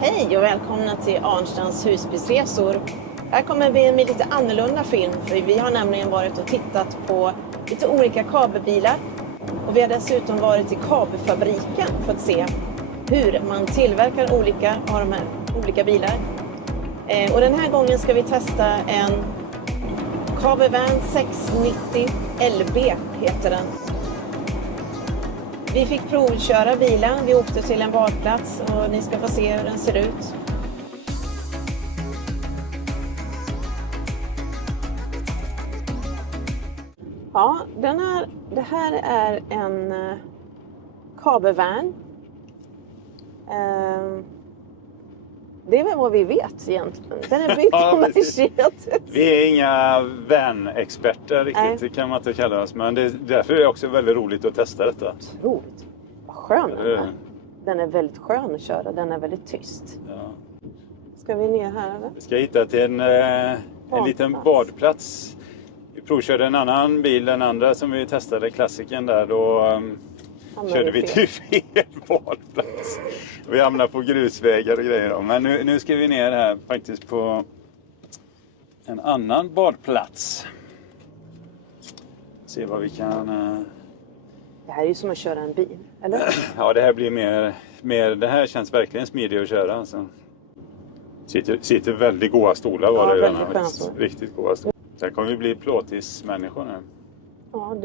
Hej och välkomna till Arnstrands husbilsresor. Här kommer vi med lite annorlunda film, för vi har nämligen varit och tittat på lite olika kabelbilar. Och vi har dessutom varit i kabelfabriken för att se hur man tillverkar olika av de här olika bilar. Och den här gången ska vi testa en Cabervan 690 LB heter den. Vi fick provköra bilen, vi åkte till en badplats och ni ska få se hur den ser ut. Ja, det här är en Cabervan. Det är väl vad vi vet egentligen. Den är byggd kommersiellt. Vi är inga van-experter riktigt, det kan man inte kalla oss. Men därför är det också väldigt roligt att testa detta. Otroligt. Vad skön den är. Den är väldigt skön att köra, den är väldigt tyst. Ja. Ska vi ner här eller? Vi ska hitta till en liten badplats. Vi provkörde en annan bil, den andra som vi testade, klassiken där. Då körde vi till fel badplats. Vi hamnade på grusvägar och grejer då. Men nu ska vi ner här faktiskt på en annan badplats. Se vad vi kan... Det här är ju som att köra en bil, eller? Ja, det här blir mer det här känns verkligen smidigt att köra. Alltså. Sitter väldigt goda stolar var det redan. Riktigt goda stolar. Sen kommer vi bli plåtismänniskor nu. Ja,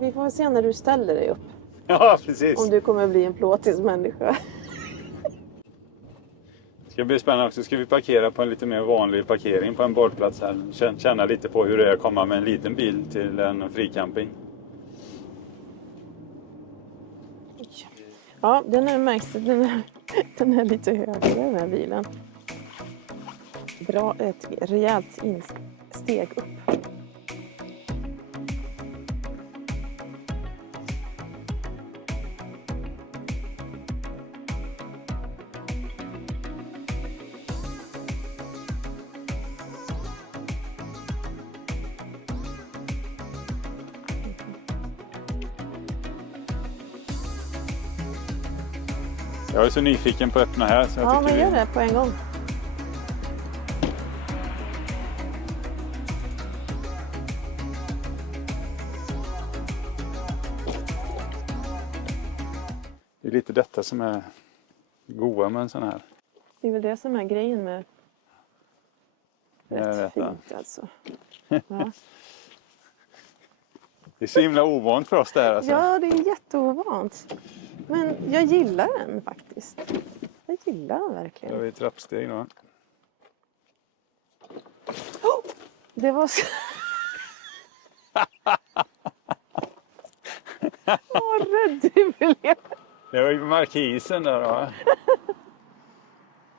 vi får se när du ställer dig upp. Ja, precis. Om du kommer bli en plåtismänniska. Det ska bli spännande också. Ska vi parkera på en lite mer vanlig parkering på en badplats här. Känna lite på hur det är att komma med en liten bil till en fricamping. Ja, den är lite högre den här bilen. Bra, ett rejält steg upp. Jag är så nyfiken på att öppna här. Så ja, men gör det på en gång. Det är lite detta som är goa med en sån här. Det är väl det som är grejen med rätt fint alltså. Ja. Det är så himla ovant för oss det här. Alltså. Ja, det är jätteovant. Men jag gillar den faktiskt. Jag gillar den verkligen. Då har vi trappsteg då. Oh, det var så... Åh, rädd du blev. Det var ju markisen där då.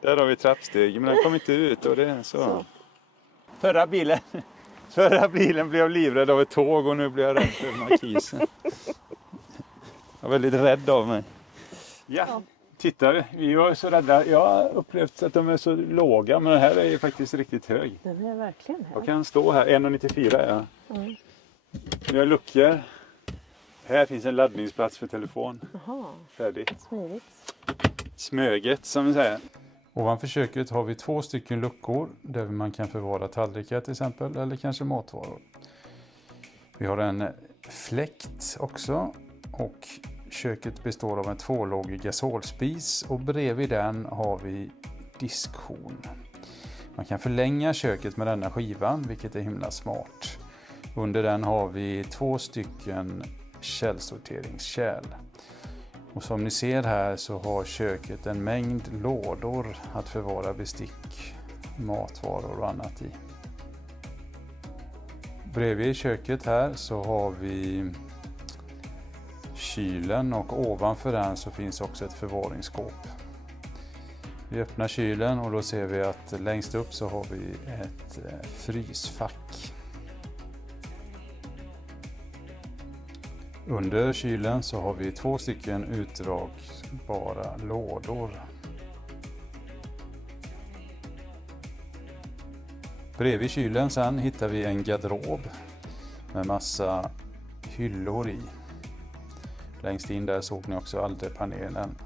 Där har vi trappsteg, men den kom inte ut och det är så. Förra bilen blev livrädd av ett tåg och nu blir jag rädd för markisen. Jag var väldigt rädd av mig. Ja, titta, vi var så rädda. Jag har upplevt att de är så låga, men den här är ju faktiskt riktigt hög. Den är verkligen hög. Jag kan stå här, 1,94 ja. Nu har luckor. Här finns en laddningsplats för telefon. Jaha, färdigt. smidigt. Smöget som vi säger. Ovanför köket har vi 2 stycken luckor där man kan förvara tallrikar till exempel eller kanske matvaror. Vi har en fläkt också och köket består av en 2-lågig gasolspis och bredvid den har vi diskhon. Man kan förlänga köket med denna skivan vilket är himla smart. Under den har vi 2 stycken källsorteringskärl. Och som ni ser här så har köket en mängd lådor att förvara bestick, matvaror och annat i. Bredvid köket här så har vi kylen och ovanför den så finns också ett förvaringsskåp. Vi öppnar kylen och då ser vi att längst upp så har vi ett frysfack. Under kylen så har vi 2 stycken utdragbara lådor. Bredvid kylen sen hittar vi en garderob med massa hyllor i. Längst in där såg ni också äldrepanelen.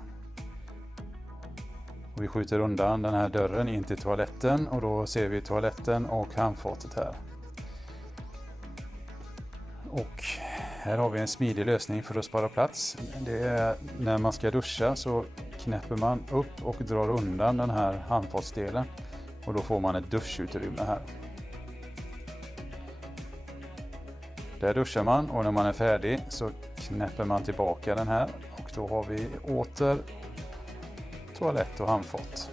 Och vi skjuter undan den här dörren in till toaletten och då ser vi toaletten och handfatet här. Och här har vi en smidig lösning för att spara plats. Det är när man ska duscha så knäpper man upp och drar undan den här handfatsdelen och då får man ett duschutrymme här. Där duschar man och när man är färdig så knäpper man tillbaka den här och då har vi åter toalett och handfat.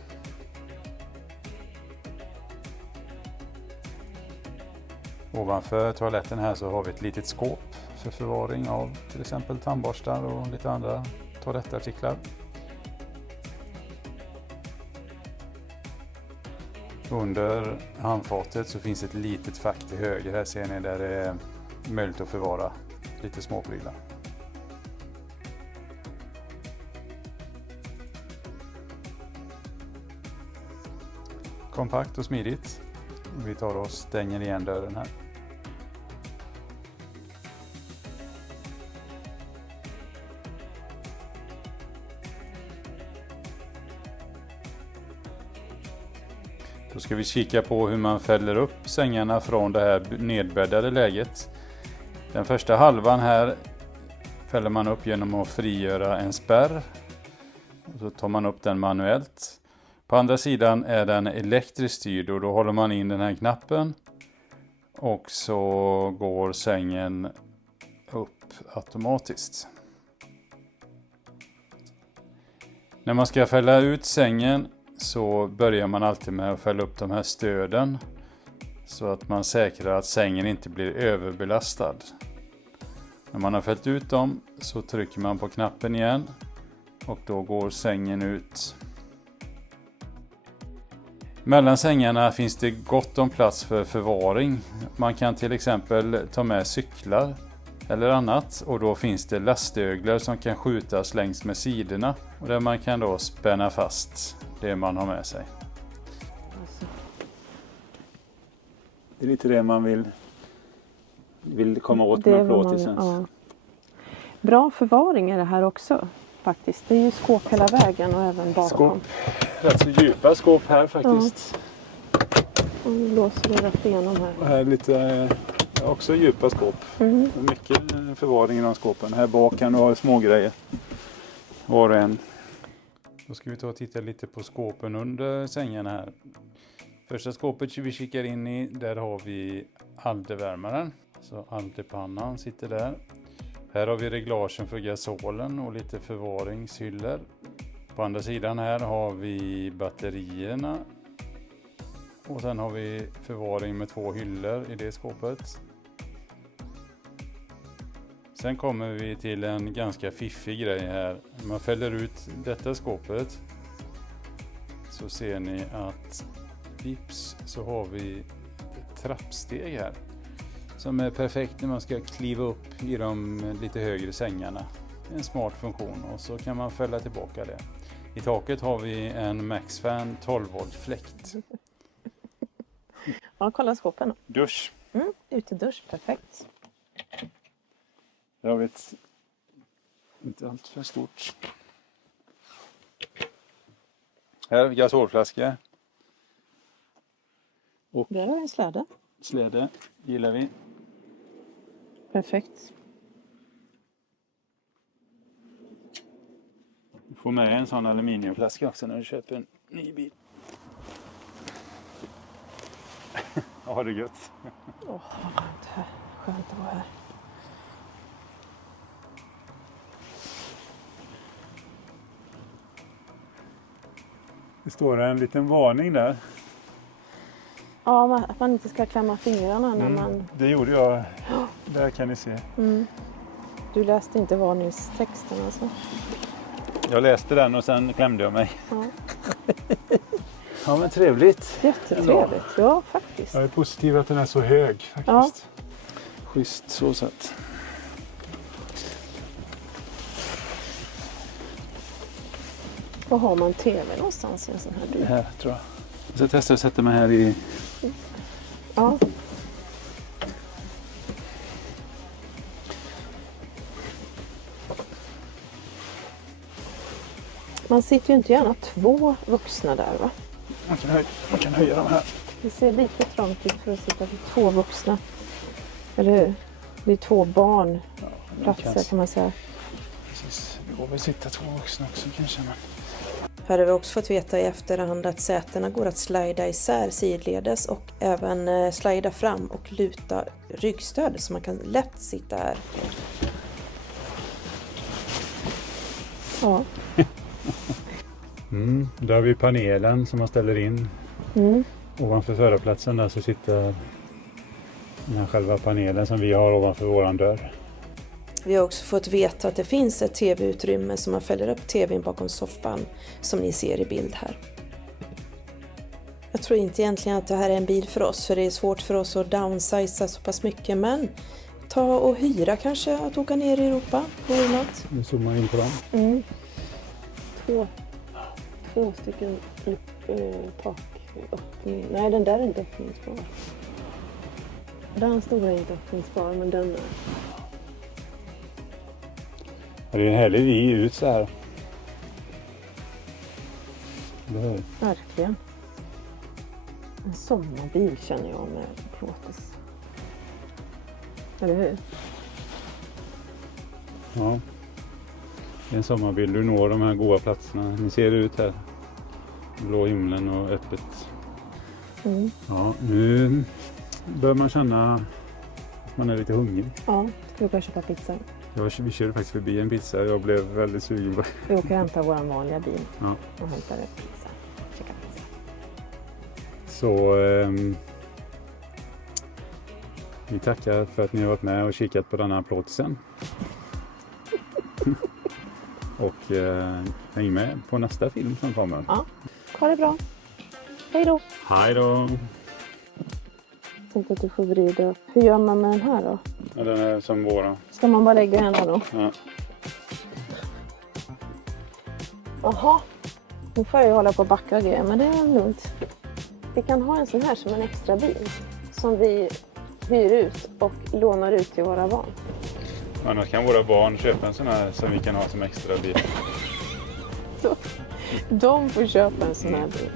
Ovanför toaletten här så har vi ett litet skåp för förvaring av till exempel tandborstar och lite andra toalettartiklar. Under handfatet så finns ett litet fack till höger, här ser ni, där det är möjligt att förvara lite småprylar. Kompakt och smidigt. Vi tar och stänger igen dörren här. Då ska vi kika på hur man fäller upp sängarna från det här nedbäddade läget. Den första halvan här fäller man upp genom att frigöra en spärr. Så tar man upp den manuellt. På andra sidan är den elektriskt styrd och då håller man in den här knappen. Och så går sängen upp automatiskt. När man ska fälla ut sängen så börjar man alltid med att fälla upp de här stöden. Så att man säkrar att sängen inte blir överbelastad. När man har fällt ut dem så trycker man på knappen igen. Och då går sängen ut. Mellan sängarna finns det gott om plats för förvaring. Man kan till exempel ta med cyklar eller annat. Och då finns det lastöglar som kan skjutas längs med sidorna. Och där man kan då spänna fast det man har med sig. Det är lite det man vill komma åt med plåtisen. Ja. Bra förvaring är det här också faktiskt. Det är ju skåp hela vägen och även bakom. Skåp. Rätt så djupa skåp här faktiskt. Ja. Och nu låser det rätt igenom här. Och här lite också djupa skåp. Mycket förvaring i de skåpen. Här bak kan du ha små grejer. Var och en. Då ska vi ta och titta lite på skåpen under sängen här. Första skåpet vi kikar in i, där har vi aldevärmaren. Så aldepannan sitter där. Här har vi reglagen för gasolen och lite förvaringshyllor. På andra sidan här har vi batterierna. Och sen har vi förvaring med 2 hyllor i det skåpet. Sen kommer vi till en ganska fiffig grej här. När man fäller ut detta skåpet så ser ni att vips så har vi ett trappsteg här. Som är perfekt när man ska kliva upp i de lite högre sängarna. En smart funktion och så kan man fälla tillbaka det. I taket har vi en Maxfan 12 volt fläkt. Ja, kolla skåpen. Dusch. Utedusch, perfekt. Där har vi ett inte allt för stort. Här gasolflaska. Och där har vi en släde. Släde gillar vi. Perfekt. Du får med en sån aluminiumflaska också när du köper en ny bil. Ja, det är gött. Vad skönt att vara här. Det står en liten varning där. Ja, att man inte ska klämma fingrarna när man... Det gjorde jag. Där kan ni se. Du läste inte varningstexten alltså? Jag läste den och sen klämde jag mig. Ja, Ja, men trevligt. jättetrevligt. Ja, faktiskt. Jag är positiv att den är så hög faktiskt. Ja. Schysst så sett. Var har man tv någonstans i en sån här bil? Här tror jag. Jag ska testa att sätta mig här i... Ja. Man sitter ju inte gärna 2 vuxna där, va? Man kan höja de här. Det ser lite trångt ut för att sitta till 2 vuxna. Eller hur? Det är 2 barnplatser kan man säga. Precis. Det går väl sitta 2 vuxna också kanske. Men... Här har vi också fått veta i efterhand att sätena går att slida isär sidledes och även slida fram och luta ryggstöd så man kan lätt sitta här. Ja. Där har vi panelen som man ställer in. Ovanför förarplatsen där så sitter den här själva panelen som vi har ovanför våran dörr. Vi har också fått veta att det finns ett tv-utrymme som man fäller upp tvn bakom soffan som ni ser i bild här. Jag tror inte egentligen att det här är en bil för oss för det är svårt för oss att downsiza så pass mycket men ta och hyra kanske att åka ner i Europa på något. Nu zoomar in på dem. 2 stycken taköppning. Nej, den där är inte öppningsbar. Den stora är inte öppningsbar men den är... Det är en härlig vy ut så här. Verkligen. En sommarbil känner jag med plåtis. Eller hur? Ja. Det är en sommarbil. Du når de här goda platserna. Ni ser det ut här. Blå himlen och öppet. Ja, nu bör man känna att man är lite hungrig. Ja, ska vi börja köpa pizza? Vi körde faktiskt förbi en pizza. Jag blev väldigt sugen på det. Vi åker och hämtar vår vanliga bil Ja. och hämtar en pizza. Käka pizza. Så vi tackar för att ni har varit med och kikat på den här plåtsen. Och häng med på nästa film som kommer. Ja, ha det bra. Hej då. Hej då. Jag tänkte att du får vrida upp. Hur gör man med den här då? Ja, den är som våra. Ska man bara lägga henne då? Ja. Jaha. Nu får jag ju hålla på och backa och grejer, men det är lugnt. Vi kan ha en sån här som en extra bil. Som vi hyr ut och lånar ut till våra barn. Annars kan våra barn köpa en sån här som vi kan ha som extra bil. Så, de får köpa en sån här bil.